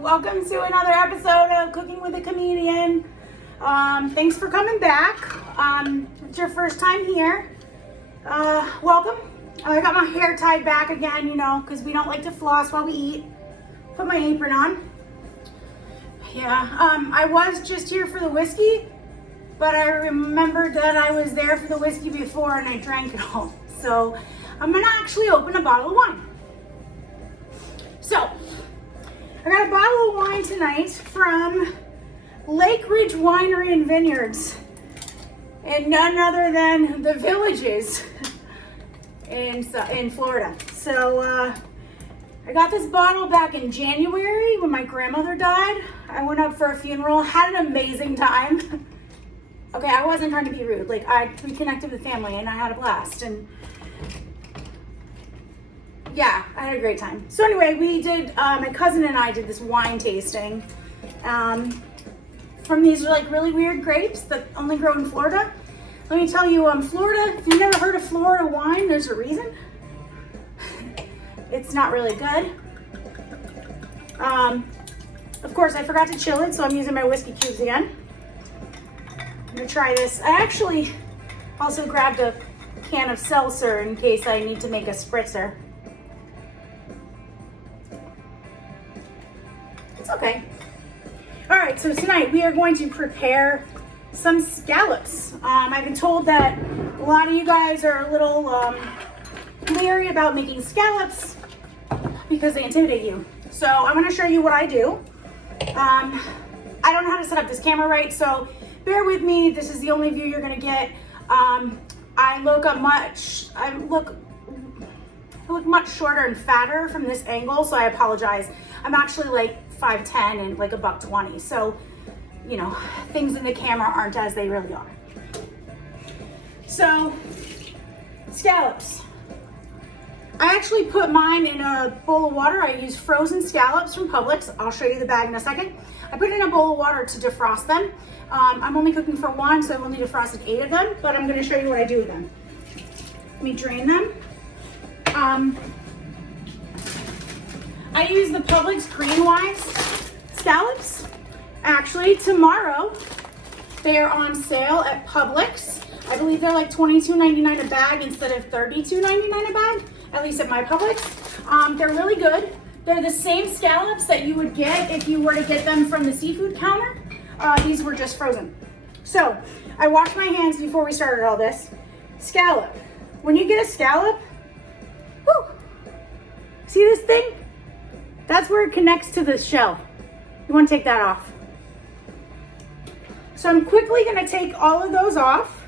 Welcome to another episode of Cooking with a Comedian. Thanks for coming back. It's your first time here. Welcome. I got my hair tied back again, you know, because we don't like to floss while we eat. Put my apron on. Yeah, I was just here for the whiskey, but I remembered that I was there for the whiskey before and I drank it all. So I'm gonna actually open a bottle of wine. So, I got a bottle of wine tonight from Lake Ridge Winery and Vineyards, and none other than the Villages in Florida. So, I got this bottle back in January when my grandmother died. I went up for a funeral, had an amazing time. Okay, I wasn't trying to be rude. Like, I reconnected with family and I had a blast. And yeah, I had a great time. So anyway, we did, my cousin and I did this wine tasting from these like really weird grapes that only grow in Florida. Let me tell you, Florida, if you've never heard of Florida wine, there's a reason. It's not really good. Of course, I forgot to chill it, so I'm using my whiskey cubes again. I'm gonna try this. I actually also grabbed a can of seltzer in case I need to make a spritzer. Okay. All right, so tonight we are going to prepare some scallops. I've been told that a lot of you guys are a little leery about making scallops because they intimidate you. So I'm gonna show you what I do. I don't know how to set up this camera right, so bear with me. This is the only view you're gonna get. I look much shorter and fatter from this angle, so I apologize. I'm actually like 5'10" and like $120, so you know, things in the camera aren't as they really are. So, scallops. I actually put mine in a bowl of water. I use frozen scallops from Publix. I'll show you the bag in a second. I put it in a bowl of water to defrost them. I'm only cooking for one, so I've only defrosted 8 of them, but I'm gonna show you what I do with them. Let me drain them. I use the Publix green wine scallops. Actually, tomorrow they are on sale at Publix. I believe they're like $22.99 a bag instead of $32.99 a bag, at least at my Publix. They're really good. They're the same scallops that you would get if you were to get them from the seafood counter. These were just frozen. So I washed my hands before we started all this. Scallop. When you get a scallop, whoo, see this thing? That's where it connects to the shell. You want to take that off. So I'm quickly going to take all of those off.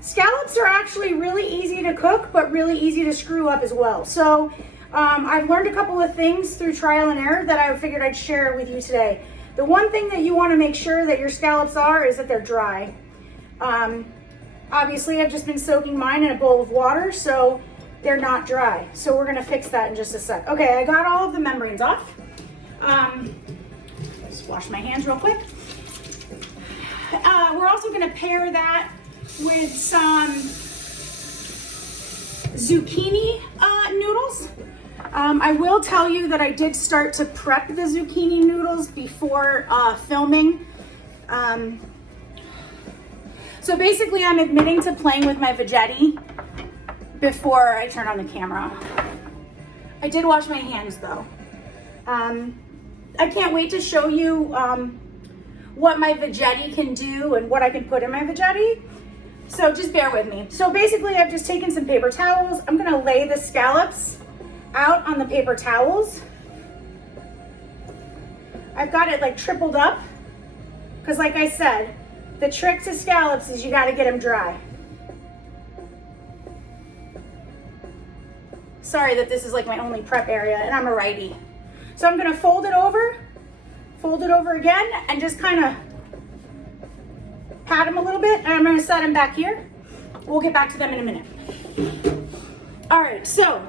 Scallops are actually really easy to cook, but really easy to screw up as well. So I've learned a couple of things through trial and error that I figured I'd share with you today. The one thing that you want to make sure that your scallops are is that they're dry. Obviously, I've just been soaking mine in a bowl of water, so they're not dry. So we're gonna fix that in just a sec. Okay, I got all of the membranes off. Just wash my hands real quick. We're also gonna pair that with some zucchini noodles. I will tell you that I did start to prep the zucchini noodles before filming. So basically I'm admitting to playing with my Veggetti before I turn on the camera. I did wash my hands though. I can't wait to show you what my Veggetti can do and what I can put in my Veggetti. So just bear with me. So basically I've just taken some paper towels. I'm gonna lay the scallops out on the paper towels. I've got it like tripled up because like I said, the trick to scallops is you gotta get them dry. Sorry that this is like my only prep area and I'm a righty. So I'm gonna fold it over again and just kind of pat them a little bit, and I'm gonna set them back here. We'll get back to them in a minute. All right, so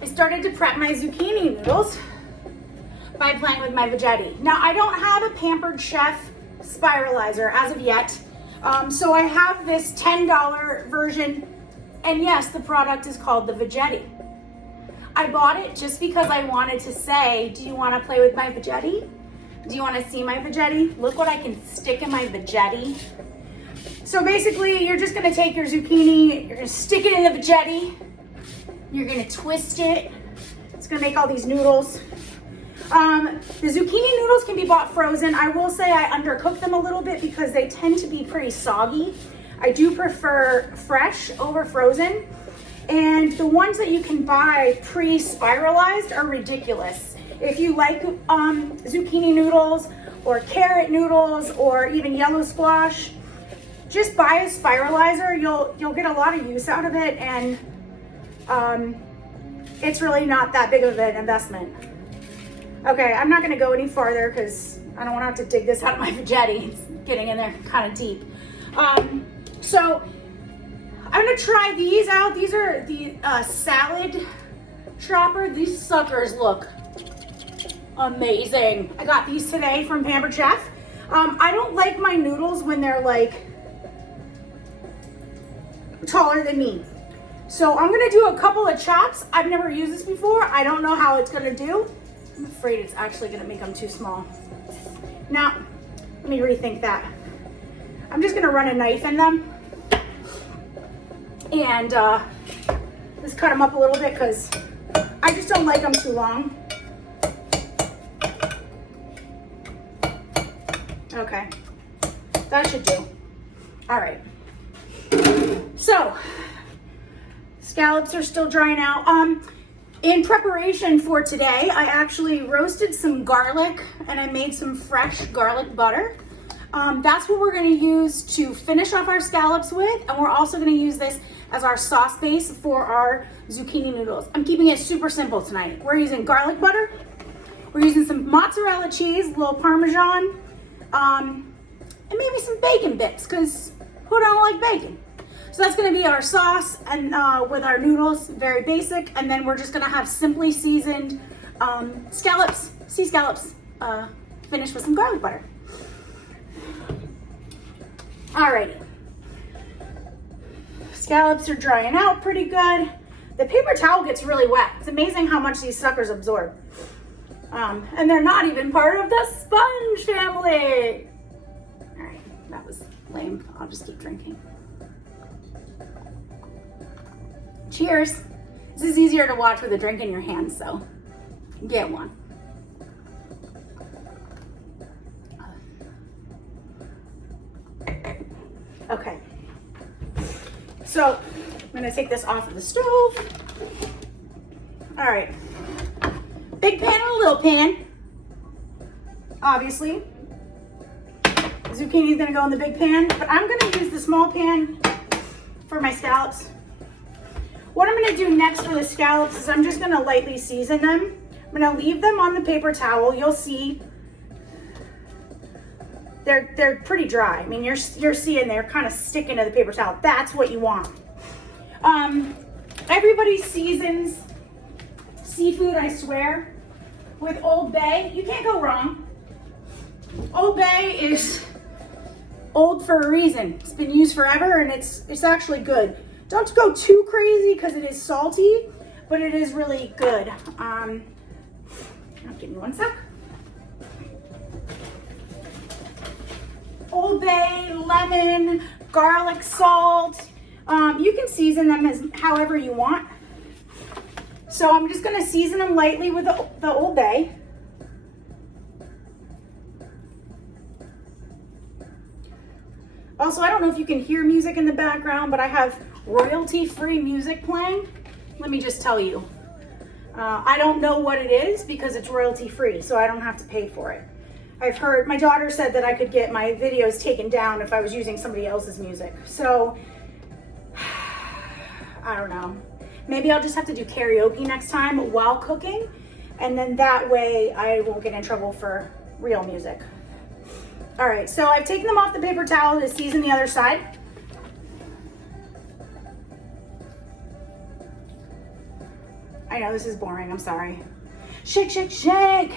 I started to prep my zucchini noodles by playing with my Veggetti. Now I don't have a Pampered Chef spiralizer as of yet, so I have this $10 version, and yes, the product is called the Veggetti. I bought it just because I wanted to say, do you want to play with my Veggetti? Do you want to see my Veggetti? Look what I can stick in my Veggetti. So basically, you're just gonna take your zucchini, you're gonna stick it in the Veggetti, you're gonna twist it. It's gonna make all these noodles. The zucchini noodles can be bought frozen. I will say I undercook them a little bit because they tend to be pretty soggy. I do prefer fresh over frozen. And the ones that you can buy pre-spiralized are ridiculous. If you like zucchini noodles or carrot noodles or even yellow squash, just buy a spiralizer. You'll get a lot of use out of it, and it's really not that big of an investment. Okay, I'm not gonna go any farther because I don't wanna have to dig this out of my Veggetti. It's getting in there kind of deep. So I'm gonna try these out. These are the salad chopper. These suckers look amazing. I got these today from Pampered Chef. I don't like my noodles when they're like taller than me. So I'm gonna do a couple of chops. I've never used this before. I don't know how it's gonna do. I'm afraid it's actually gonna make them too small. Now, let me rethink that. I'm just gonna run a knife in them and just cut them up a little bit because I just don't like them too long. Okay, that should do. All right. So, scallops are still drying out. In preparation for today, I actually roasted some garlic and I made some fresh garlic butter. That's what we're gonna use to finish off our scallops with, and we're also gonna use this as our sauce base for our zucchini noodles. I'm keeping it super simple tonight. We're using garlic butter, we're using some mozzarella cheese, a little Parmesan, and maybe some bacon bits, because who don't like bacon? So that's gonna be our sauce, and with our noodles, very basic, and then we're just gonna have simply seasoned scallops, sea scallops, finished with some garlic butter. Alrighty. Scallops are drying out pretty good. The paper towel gets really wet. It's amazing how much these suckers absorb. And they're not even part of the sponge family. All right, that was lame. I'll just keep drinking. Cheers. This is easier to watch with a drink in your hand, so get one. Okay. So I'm gonna take this off of the stove. All right. Big pan or a little pan? Obviously. Zucchini is gonna go in the big pan, but I'm gonna use the small pan for my scallops. What I'm gonna do next for the scallops is I'm just gonna lightly season them. I'm gonna leave them on the paper towel. You'll see they're pretty dry. I mean, you're seeing they're kind of sticking to the paper towel. That's what you want. Everybody seasons seafood, I swear, with Old Bay. You can't go wrong. Old Bay is old for a reason. It's been used forever, and it's actually good. Don't go too crazy because it is salty, but it is really good. Give me one sec. Old Bay, lemon, garlic, salt. You can season them as however you want. So I'm just gonna season them lightly with the Old Bay. Also, I don't know if you can hear music in the background, but I have royalty-free music playing. Let me just tell you. I don't know what it is because it's royalty-free, so I don't have to pay for it. I've heard, my daughter said that I could get my videos taken down if I was using somebody else's music. So, I don't know. Maybe I'll just have to do karaoke next time while cooking, and then that way I won't get in trouble for real music. All right, so I've taken them off the paper towel to season the other side. I know this is boring, I'm sorry. Shake, shake, shake,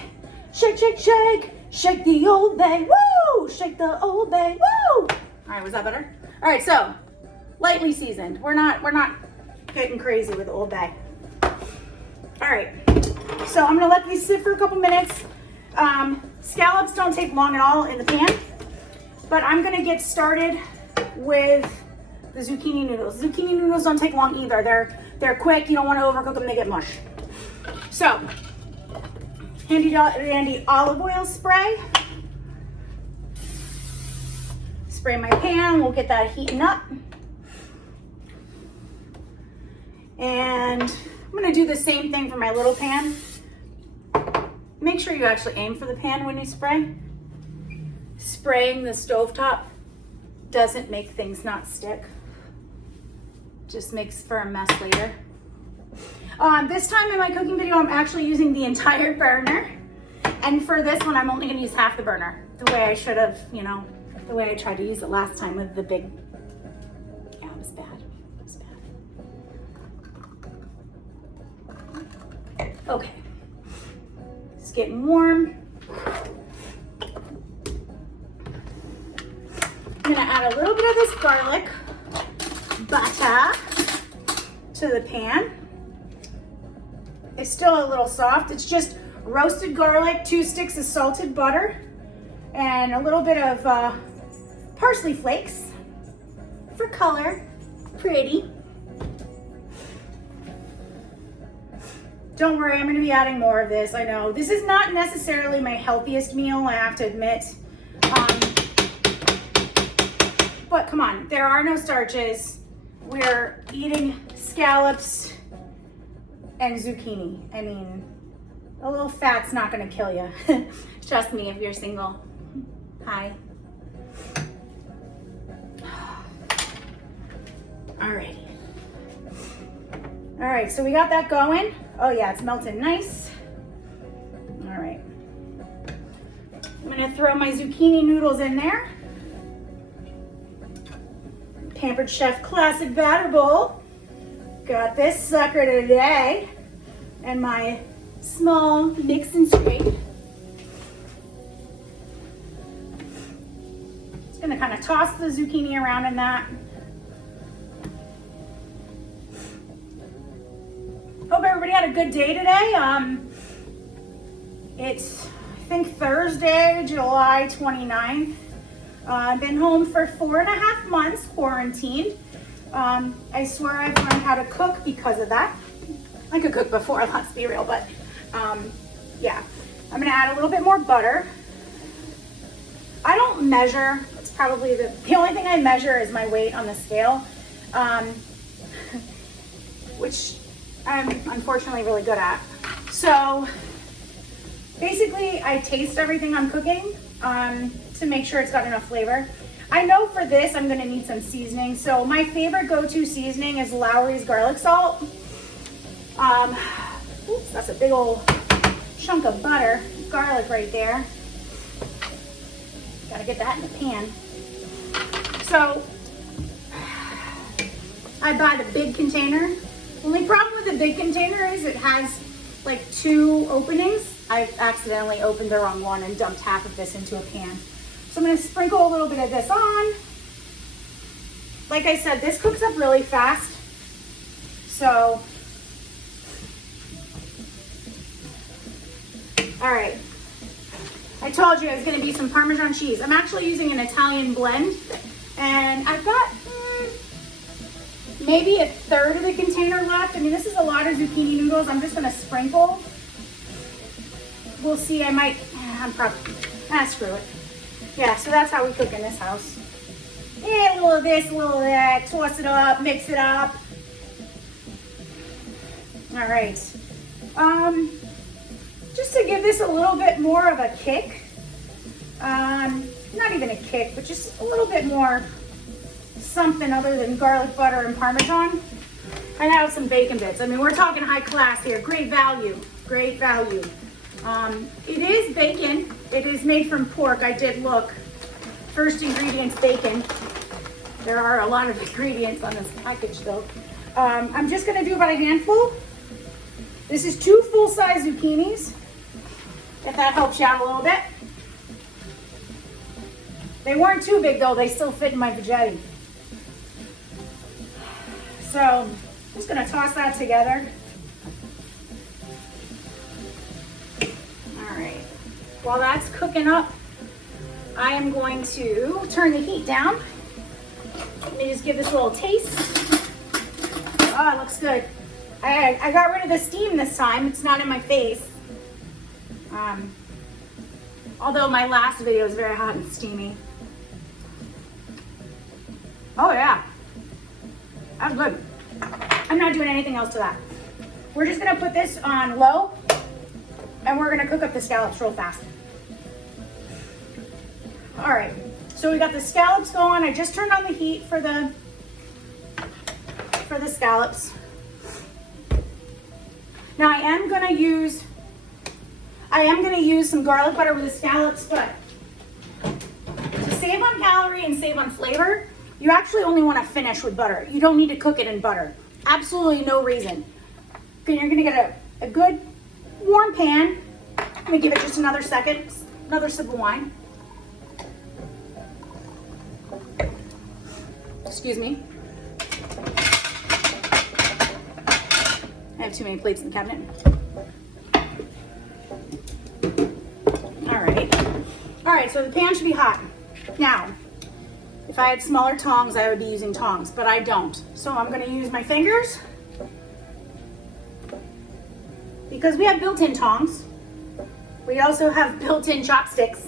shake, shake, shake, shake the Old Bay, woo! Shake the Old Bay, woo! All right, was that better? All right, so lightly seasoned. We're not getting crazy with Old Bay. All right, so I'm gonna let these sit for a couple minutes. Scallops don't take long at all in the pan, but I'm gonna get started with the zucchini noodles. Zucchini noodles don't take long either. They're quick. You don't want to overcook them; they get mush. So, handy dandy olive oil spray. Spray my pan. We'll get that heating up. And I'm gonna do the same thing for my little pan. Make sure you actually aim for the pan when you spray. Spraying the stovetop doesn't make things not stick. Just makes for a mess later. This time in my cooking video, I'm actually using the entire burner. And for this one, I'm only gonna use half the burner. The way I should have, you know, the way I tried to use it last time with the big, yeah, it was bad. It was bad. Okay, it's getting warm. I'm gonna add a little bit of this garlic butter to the pan. It's still a little soft. It's just roasted garlic, 2 sticks of salted butter, and a little bit of parsley flakes for color. Pretty. Don't worry, I'm gonna be adding more of this. I know this is not necessarily my healthiest meal, I have to admit. But come on, there are no starches. We're eating scallops and zucchini. I mean, a little fat's not gonna kill you. Trust me if you're single. Hi. Alrighty. All right, so we got that going. Oh yeah, it's melting nice. All right. I'm gonna throw my zucchini noodles in there. Pampered Chef Classic batter bowl. Got this sucker today. And my small mix and scrape. Just gonna kind of toss the zucchini around in that. Hope everybody had a good day today. It's, I think, Thursday, July 29th. I've been home for 4.5 months, quarantined. I swear I've learned how to cook because of that. I could cook before, let's be real, but yeah. I'm gonna add a little bit more butter. I don't measure. It's probably the only thing I measure is my weight on the scale, which I'm unfortunately really good at. So basically I taste everything I'm cooking to make sure it's got enough flavor. I know for this I'm gonna need some seasoning. So my favorite go-to seasoning is Lowry's garlic salt. Oops, that's a big old chunk of garlic right there. Gotta get that in the pan. So I buy the big container. Only problem with the big container is it has like 2 openings. I accidentally opened the wrong one and dumped half of this into a pan. So I'm gonna sprinkle a little bit of this on. Like I said, this cooks up really fast. So, all right. I told you it's gonna be some Parmesan cheese. I'm actually using an Italian blend, and I've got maybe 1/3 of the container left. I mean, this is a lot of zucchini noodles. I'm just gonna sprinkle. We'll see, I'm probably, screw it. Yeah, so that's how we cook in this house. Yeah, a little of this, a little of that, toss it up, mix it up. All right. Just to give this a little bit more of a kick. Not even a kick, but just a little bit more something other than garlic butter and Parmesan. I have some bacon bits. I mean, we're talking high class here. Great value, great value. It is bacon. It is made from pork. I did look. First ingredients, bacon. There are a lot of ingredients on this package though. I'm just gonna do about a handful. This is 2 full-size zucchinis, if that helps you out a little bit. They weren't too big though. They still fit in my veggetti. So I'm just gonna toss that together. while that's cooking up, I am going to turn the heat down. Let me just give this a little taste. Oh, it looks good. I got rid of the steam this time. It's not in my face. Although my last video is very hot and steamy. Oh yeah, that's good. I'm not doing anything else to that. We're just gonna put this on low and we're gonna cook up the scallops real fast. All right, so we got the scallops going. I just turned on the heat for the scallops. Now I am gonna use some garlic butter with the scallops, but to save on calorie and save on flavor, you actually only want to finish with butter. You don't need to cook it in butter. Absolutely no reason. Okay, you're gonna get a good warm pan. Let me give it just another second, another sip of wine. Excuse me. I have too many plates in the cabinet. All right, so the pan should be hot. Now, if I had smaller tongs, I would be using tongs, but I don't. So I'm gonna use my fingers because we have built-in tongs. We also have built-in chopsticks.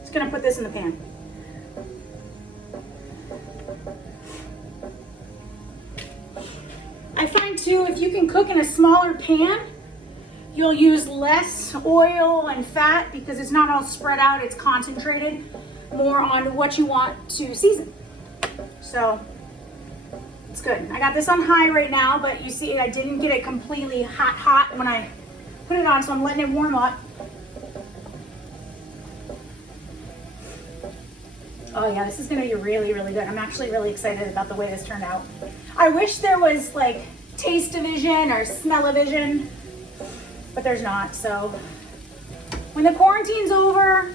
Just gonna put this in the pan. I find too, if you can cook in a smaller pan, you'll use less oil and fat because it's not all spread out, it's concentrated more on what you want to season. So it's good. I got this on high right now, but you see I didn't get it completely hot when I put it on, so I'm letting it warm up. Oh yeah, this is gonna be really, really good. I'm actually really excited about the way this turned out. I wish there was like taste-o-vision or smell-o-vision, but there's not. So when the quarantine's over,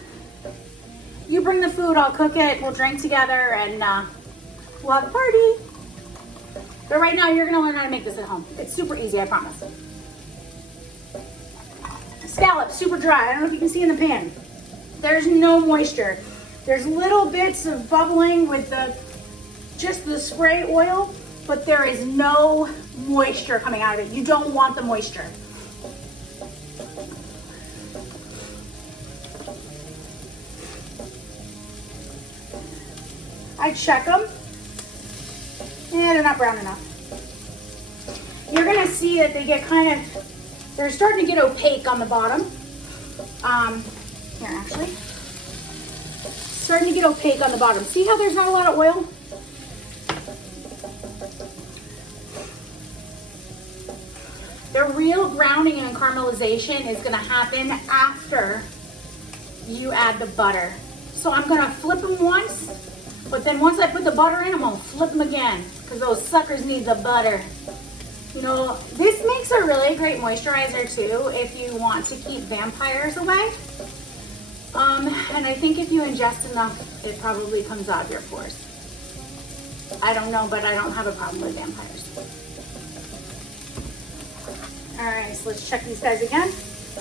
you bring the food, I'll cook it, we'll drink together, and we'll have a party. But right now, you're gonna learn how to make this at home. It's super easy, I promise. Scallops, super dry. I don't know if you can see in the pan. There's no moisture. There's little bits of bubbling with just the spray oil, but there is no moisture coming out of it. You don't want the moisture. I check them. Yeah, they're not brown enough. You're gonna see that they get they're starting to get opaque on the bottom. Here actually. Starting to get opaque on the bottom. See how there's not a lot of oil? The real browning and caramelization is gonna happen after you add the butter. So I'm gonna flip them once, but then once I put the butter in, I'm gonna flip them again because those suckers need the butter. You know, this makes a really great moisturizer too if you want to keep vampires away. And I think if you ingest enough, it probably comes out of your pores. I don't know, but I don't have a problem with vampires. All right, so let's check these guys again.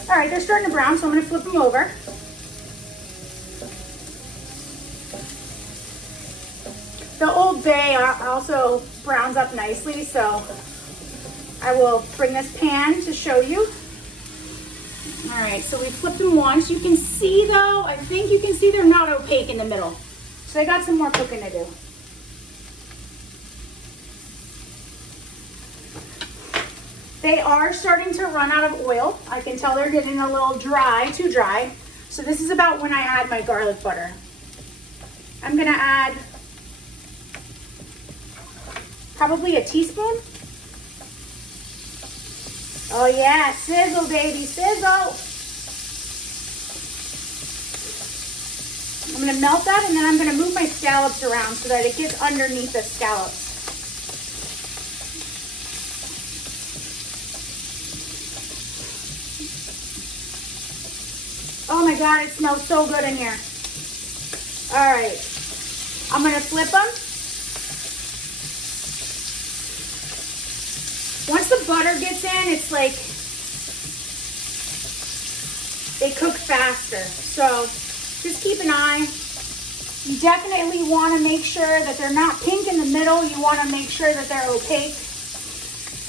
All right, they're starting to brown, so I'm gonna flip them over. The Old Bay also browns up nicely, so I will bring this pan to show you. All right, so we flipped them once. You can see though, I think you can see they're not opaque in the middle. So they got some more cooking to do. They are starting to run out of oil. I can tell they're getting a little dry, too dry. So this is about when I add my garlic butter. I'm gonna add probably a teaspoon. Oh yeah, sizzle baby, sizzle. I'm gonna melt that and then I'm gonna move my scallops around so that it gets underneath the scallops. Oh my God, it smells so good in here. All right, I'm gonna flip them. Once the butter gets in, it's like they cook faster. So just keep an eye. You definitely want to make sure that they're not pink in the middle. You want to make sure that they're opaque.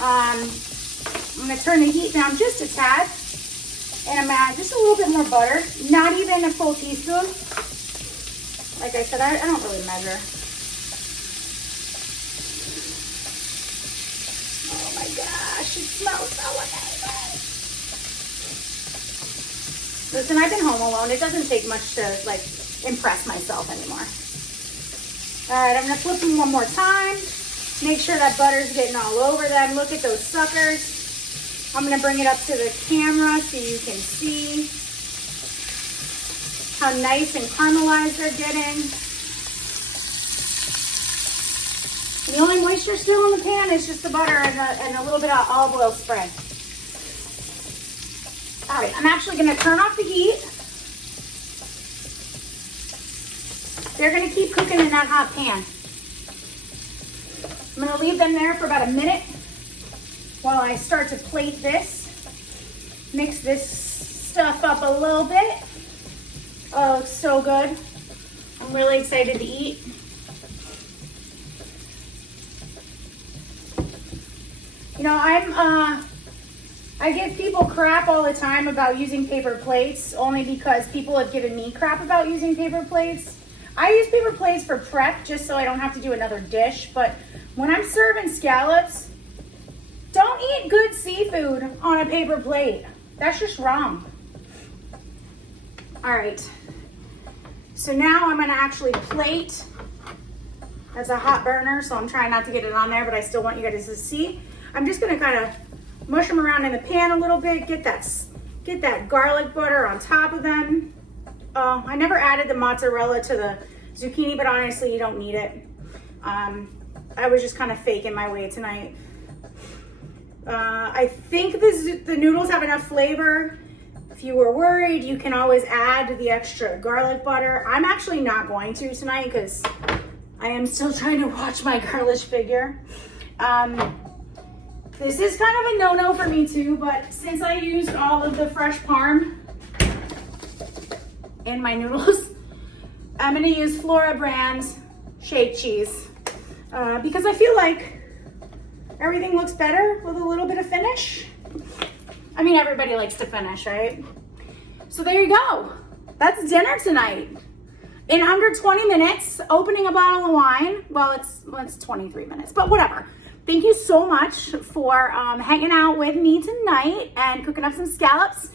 I'm going to turn the heat down just a tad. And I'm adding just a little bit more butter. Not even a full teaspoon. Like I said, I don't really measure. Oh my gosh, it smells so amazing. Listen, I've been home alone. It doesn't take much to like impress myself anymore. All right, I'm gonna flip them one more time. Make sure that butter's getting all over them. Look at those suckers. I'm gonna bring it up to the camera so you can see how nice and caramelized they're getting. The only moisture still in the pan is just the butter and a little bit of olive oil spray. All right, I'm actually gonna turn off the heat. They're gonna keep cooking in that hot pan. I'm gonna leave them there for about a minute while I start to plate this. Mix this stuff up a little bit. Oh, it's so good. I'm really excited to eat. You know, I give people crap all the time about using paper plates, only because people have given me crap about using paper plates. I use paper plates for prep just so I don't have to do another dish, but when I'm serving scallops, don't eat good seafood on a paper plate. That's just wrong. All right, so now I'm gonna actually plate. That's a hot burner, so I'm trying not to get it on there, but I still want you guys to see. I'm just gonna kind of mush them around in the pan a little bit, get that garlic butter on top of them. I never added the mozzarella to the zucchini, but honestly, you don't need it. I was just kind of faking my way tonight. I think the noodles have enough flavor. If you were worried, you can always add the extra garlic butter. I'm actually not going to tonight because I am still trying to watch my garlic figure. This is kind of a no-no for me too, but since I used all of the fresh parm in my noodles, I'm gonna use Flora brand shake cheese because I feel like everything looks better with a little bit of finish. I mean, everybody likes to finish, right? So there you go. That's dinner tonight. In under 20 minutes, opening a bottle of wine. Well, it's 23 minutes, but whatever. Thank you so much for hanging out with me tonight and cooking up some scallops.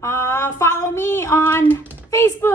Follow me on Facebook,